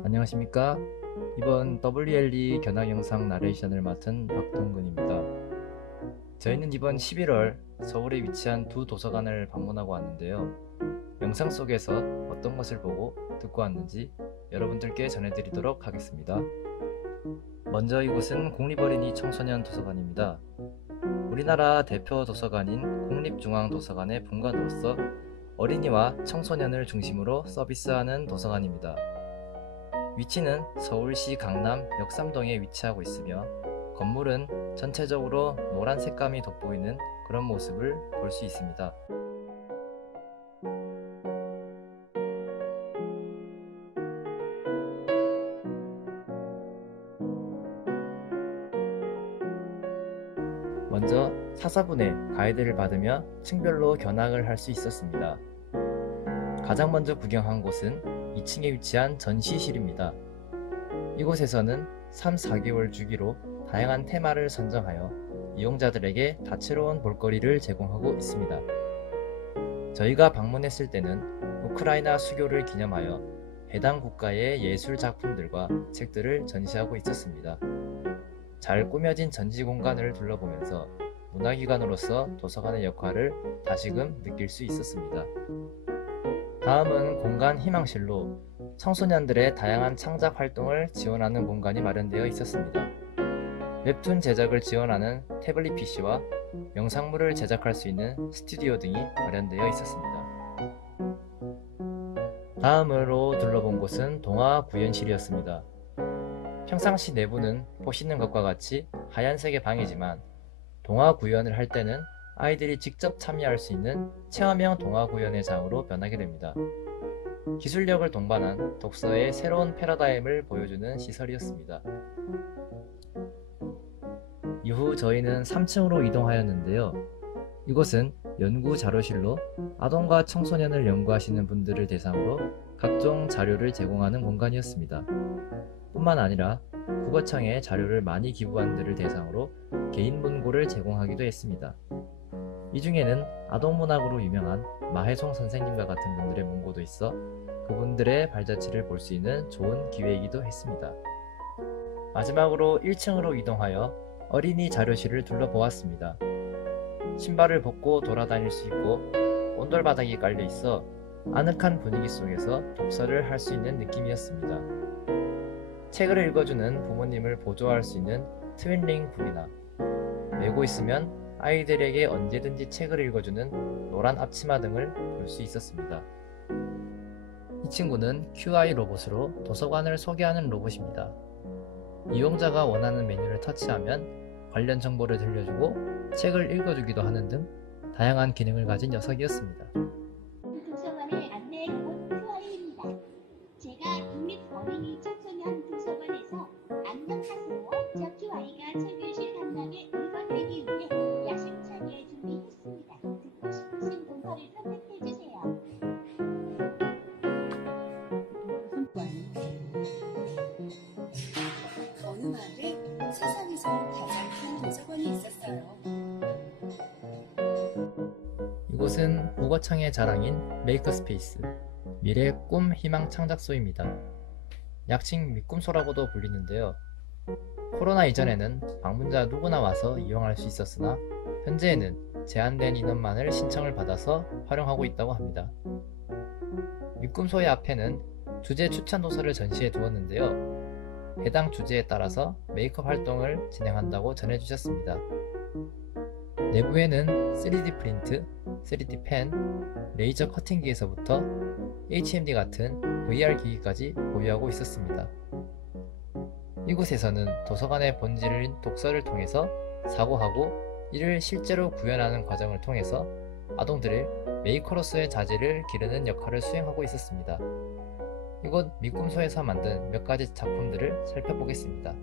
안녕하십니까? 이번 WLE 견학 영상 나레이션을 맡은 박동근입니다. 저희는 이번 11월 서울에 위치한 두 도서관을 방문하고 왔는데요. 영상 속에서 어떤 것을 보고 듣고 왔는지 여러분들께 전해드리도록 하겠습니다. 먼저 이곳은 국립어린이 청소년 도서관입니다. 우리나라 대표 도서관인 국립중앙도서관의 본관으로서 어린이와 청소년을 중심으로 서비스하는 도서관입니다. 위치는 서울시 강남 역삼동에 위치하고 있으며 건물은 전체적으로 노란 색감이 돋보이는 그런 모습을 볼 수 있습니다. 먼저 사사분의 가이드를 받으며 층별로 견학을 할 수 있었습니다. 가장 먼저 구경한 곳은 2층에 위치한 전시실입니다. 이곳에서는 3, 4개월 주기로 다양한 테마를 선정하여 이용자들에게 다채로운 볼거리를 제공하고 있습니다. 저희가 방문했을 때는 우크라이나 수교를 기념하여 해당 국가의 예술 작품들과 책들을 전시하고 있었습니다. 잘 꾸며진 전시 공간을 둘러보면서 문화기관으로서 도서관의 역할을 다시금 느낄 수 있었습니다. 다음은 공간 희망실로 청소년들의 다양한 창작 활동을 지원하는 공간이 마련되어 있었습니다. 웹툰 제작을 지원하는 태블릿 PC와 영상물을 제작할 수 있는 스튜디오 등이 마련되어 있었습니다. 다음으로 둘러본 곳은 동화 구연실이었습니다. 평상시 내부는 보시는 것과 같이 하얀색의 방이지만 동화 구연을 할 때는 아이들이 직접 참여할 수 있는 체험형 동화 구연의 장으로 변하게 됩니다. 기술력을 동반한 독서의 새로운 패러다임을 보여주는 시설이었습니다. 이후 저희는 3층으로 이동하였는데요. 이곳은 연구 자료실로 아동과 청소년을 연구하시는 분들을 대상으로 각종 자료를 제공하는 공간이었습니다. 뿐만 아니라 국어청에 자료를 많이 기부한 들을 대상으로 개인 문고를 제공하기도 했습니다. 이 중에는 아동문학으로 유명한 마혜송 선생님과 같은 분들의 문고도 있어 그분들의 발자취를 볼 수 있는 좋은 기회이기도 했습니다. 마지막으로 1층으로 이동하여 어린이 자료실을 둘러보았습니다. 신발을 벗고 돌아다닐 수 있고 온돌바닥이 깔려 있어 아늑한 분위기 속에서 독서를 할 수 있는 느낌이었습니다. 책을 읽어주는 부모님을 보조할 수 있는 트윈링 북이나 메고 있으면 아이들에게 언제든지 책을 읽어주는 노란 앞치마 등을 볼 수 있었습니다. 이 친구는 QI 로봇으로 도서관을 소개하는 로봇입니다. 이용자가 원하는 메뉴를 터치하면 관련 정보를 들려주고 책을 읽어주기도 하는 등 다양한 기능을 가진 녀석이었습니다. 도서관을 안내해 본 QI입니다. 제가 국립어린이 청소년 도서관에서 안녕하세요. 저 QI가 책교실 강남에 읽어드리기 위해 야심차게 준비했습니다. 듣고 싶으신 동화를 선택해주세요. 어느 마을에 세상에서 가장 큰 도서관이 있었어요. 이곳은 국어청의 자랑인 메이커스페이스, 미래의 꿈 희망 창작소입니다. 약칭 미꿈소라고도 불리는데요. 코로나 이전에는 방문자 누구나 와서 이용할 수 있었으나 현재에는 제한된 인원만을 신청을 받아서 활용하고 있다고 합니다. 미꿈소의 앞에는 주제 추천 도서를 전시해 두었는데요. 해당 주제에 따라서 메이크업 활동을 진행한다고 전해주셨습니다. 내부에는 3D 프린트, 3D 펜, 레이저 커팅기에서부터 HMD 같은 VR 기기까지 보유하고 있었습니다. 이곳에서는 도서관의 본질인 독서를 통해서 사고하고 이를 실제로 구현하는 과정을 통해서 아동들의 메이커로서의 자질을 기르는 역할을 수행하고 있었습니다. 이곳 미꿈소에서 만든 몇 가지 작품들을 살펴보겠습니다.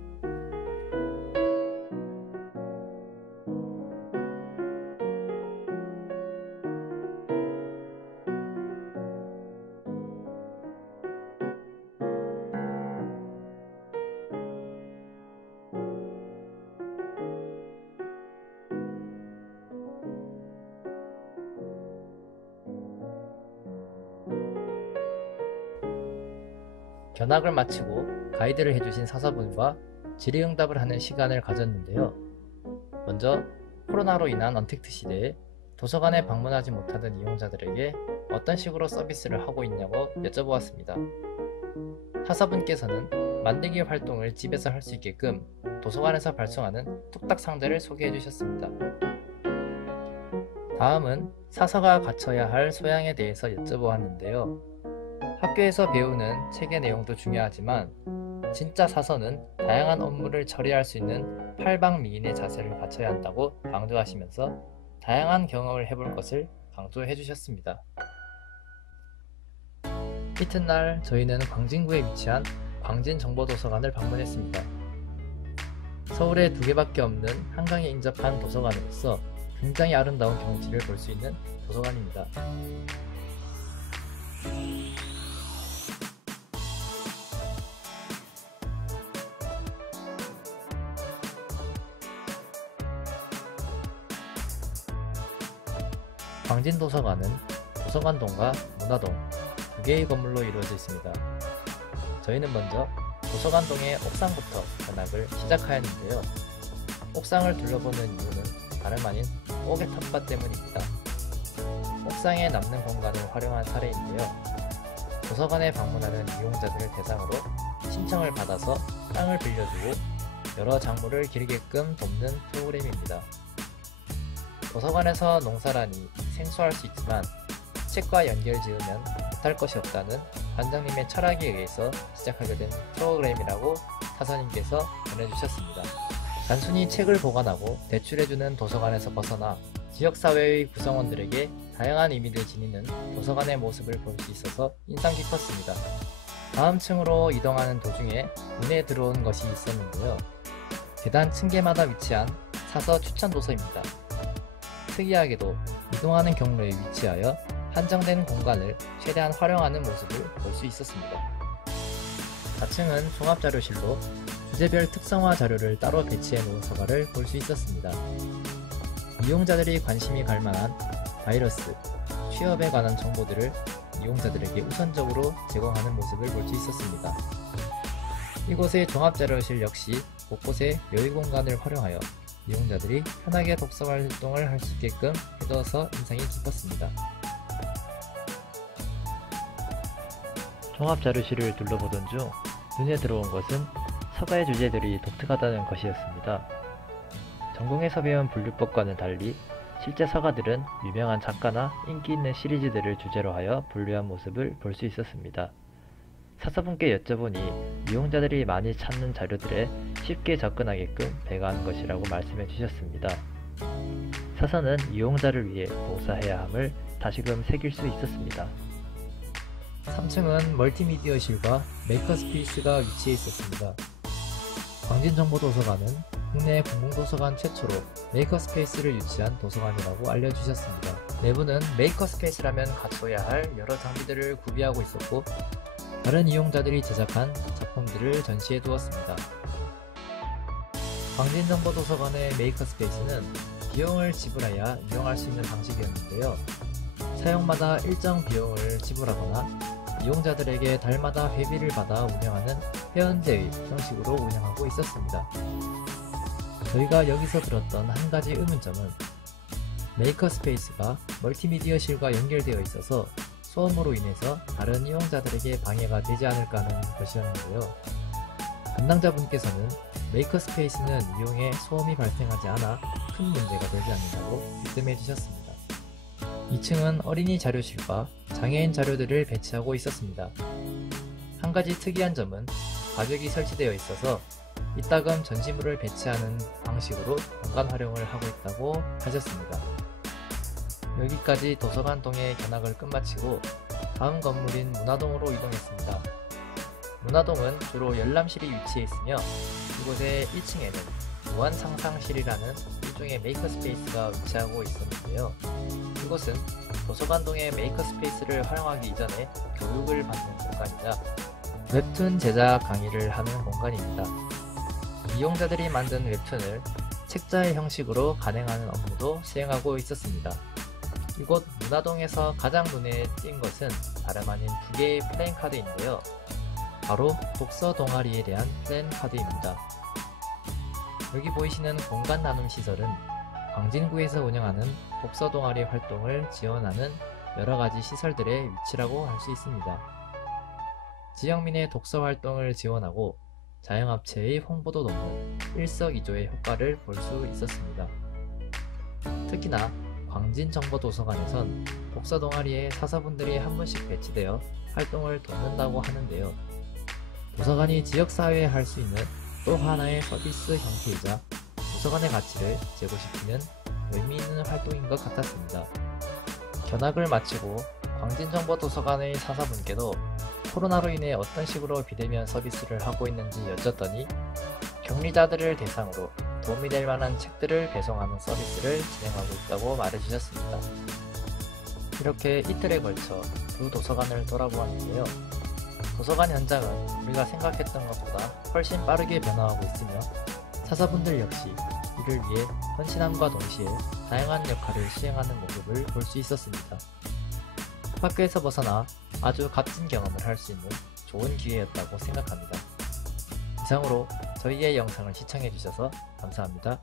견학을 마치고 가이드를 해주신 사서분과 질의응답을 하는 시간을 가졌는데요. 먼저 코로나로 인한 언택트 시대에 도서관에 방문하지 못하던 이용자들에게 어떤 식으로 서비스를 하고 있냐고 여쭤보았습니다. 사서분께서는 만들기 활동을 집에서 할 수 있게끔 도서관에서 발송하는 뚝딱 상자를 소개해 주셨습니다. 다음은 사서가 갖춰야 할 소양에 대해서 여쭤보았는데요. 학교에서 배우는 책의 내용도 중요하지만 진짜 사서는 다양한 업무를 처리할 수 있는 팔방미인의 자세를 갖춰야 한다고 강조하시면서 다양한 경험을 해볼 것을 강조해 주셨습니다. 이튿날 저희는 광진구에 위치한 광진정보도서관을 방문했습니다. 서울에 2개밖에 없는 한강에 인접한 도서관으로서 굉장히 아름다운 경치를 볼 수 있는 도서관입니다. 광진도서관은 도서관동과 문화동 2개의 건물로 이루어져 있습니다. 저희는 먼저 도서관동의 옥상부터 견학을 시작하였는데요. 옥상을 둘러보는 이유는 다름 아닌 옥의 텃밭 때문입니다. 옥상에 남는 공간을 활용한 사례인데요. 도서관에 방문하는 이용자들을 대상으로 신청을 받아서 땅을 빌려주고 여러 작물을 기르게끔 돕는 프로그램입니다. 도서관에서 농사라니 생소할 수 있지만 책과 연결지으면 못할 것이 없다는 관장님의 철학에 의해서 시작하게 된 프로그램이라고 사서님께서 전해주셨습니다. 단순히 책을 보관하고 대출해주는 도서관에서 벗어나 지역사회의 구성원들에게 다양한 의미를 지니는 도서관의 모습을 볼 수 있어서 인상 깊었습니다. 다음 층으로 이동하는 도중에 눈에 들어온 것이 있었는데요. 계단 층계마다 위치한 사서 추천 도서입니다. 특이하게도 이동하는 경로에 위치하여 한정된 공간을 최대한 활용하는 모습을 볼 수 있었습니다. 4층은 종합자료실로 주제별 특성화 자료를 따로 배치해 놓은 서가를 볼 수 있었습니다. 이용자들이 관심이 갈 만한 바이러스, 취업에 관한 정보들을 이용자들에게 우선적으로 제공하는 모습을 볼 수 있었습니다. 이곳의 종합자료실 역시 곳곳에 여유 공간을 활용하여 이용자들이 편하게 독서 활동을 할 수 있게끔 해둬서 인상이 깊었습니다. 종합자료실을 둘러보던 중 눈에 들어온 것은 서가의 주제들이 독특하다는 것이었습니다. 전공에서 배운 분류법과는 달리 실제 서가들은 유명한 작가나 인기 있는 시리즈들을 주제로 하여 분류한 모습을 볼 수 있었습니다. 사서분께 여쭤보니 이용자들이 많이 찾는 자료들에 쉽게 접근하게끔 배가한 것이라고 말씀해 주셨습니다. 사서는 이용자를 위해 봉사해야 함을 다시금 새길 수 있었습니다. 3층은 멀티미디어실과 메이커스페이스가 위치해 있었습니다. 광진정보도서관은 국내 공공도서관 최초로 메이커스페이스를 유치한 도서관이라고 알려주셨습니다. 내부는 메이커스페이스라면 갖춰야 할 여러 장비들을 구비하고 있었고 다른 이용자들이 제작한 작품들을 전시해 두었습니다. 광진정보도서관의 메이커스페이스는 비용을 지불해야 이용할 수 있는 방식이었는데요. 사용마다 일정 비용을 지불하거나 이용자들에게 달마다 회비를 받아 운영하는 회원제의 형식으로 운영하고 있었습니다. 저희가 여기서 들었던 한 가지 의문점은 메이커스페이스가 멀티미디어실과 연결되어 있어서 소음으로 인해서 다른 이용자들에게 방해가 되지 않을까 하는 것이었는데요. 담당자분께서는 메이커스페이스는 이용에 소음이 발생하지 않아 큰 문제가 되지 않는다고 말씀해 주셨습니다. 2층은 어린이 자료실과 장애인 자료들을 배치하고 있었습니다. 한 가지 특이한 점은 가벽이 설치되어 있어서 이따금 전시물을 배치하는 방식으로 공간 활용을 하고 있다고 하셨습니다. 여기까지 도서관동의 견학을 끝마치고 다음 건물인 문화동으로 이동했습니다. 문화동은 주로 열람실이 위치해 있으며 이곳의 1층에는 무한상상실이라는 일종의 메이커스페이스가 위치하고 있었는데요. 이곳은 도서관동의 메이커스페이스를 활용하기 이전에 교육을 받는 공간이자 웹툰 제작 강의를 하는 공간입니다. 이용자들이 만든 웹툰을 책자의 형식으로 간행하는 업무도 수행하고 있었습니다. 이곳 문화동에서 가장 눈에 띈 것은 다름 아닌 2개의 플레잉카드인데요. 바로 독서 동아리에 대한 플랜 카드입니다. 여기 보이시는 공간 나눔 시설은 광진구에서 운영하는 독서 동아리 활동을 지원하는 여러가지 시설들의 위치라고 할 수 있습니다. 지역민의 독서 활동을 지원하고 자영업체의 홍보도 돕는 일석이조의 효과를 볼 수 있었습니다. 특히나 광진정보도서관에선 독서 동아리에 사서분들이 한 분씩 배치되어 활동을 돕는다고 하는데요. 도서관이 지역사회에 할 수 있는 또 하나의 서비스 형태이자 도서관의 가치를 제고시키는 의미있는 활동인 것 같았습니다. 견학을 마치고 광진정보도서관의 사서분께도 코로나로 인해 어떤 식으로 비대면 서비스를 하고 있는지 여쭸더니 격리자들을 대상으로 도움이 될 만한 책들을 배송하는 서비스를 진행하고 있다고 말해주셨습니다. 이렇게 이틀에 걸쳐 두 도서관을 돌아보았는데요. 도서관 현장은 우리가 생각했던 것보다 훨씬 빠르게 변화하고 있으며 사서분들 역시 이를 위해 헌신함과 동시에 다양한 역할을 수행하는 모습을 볼 수 있었습니다. 학교에서 벗어나 아주 값진 경험을 할 수 있는 좋은 기회였다고 생각합니다. 이상으로 저희의 영상을 시청해주셔서 감사합니다.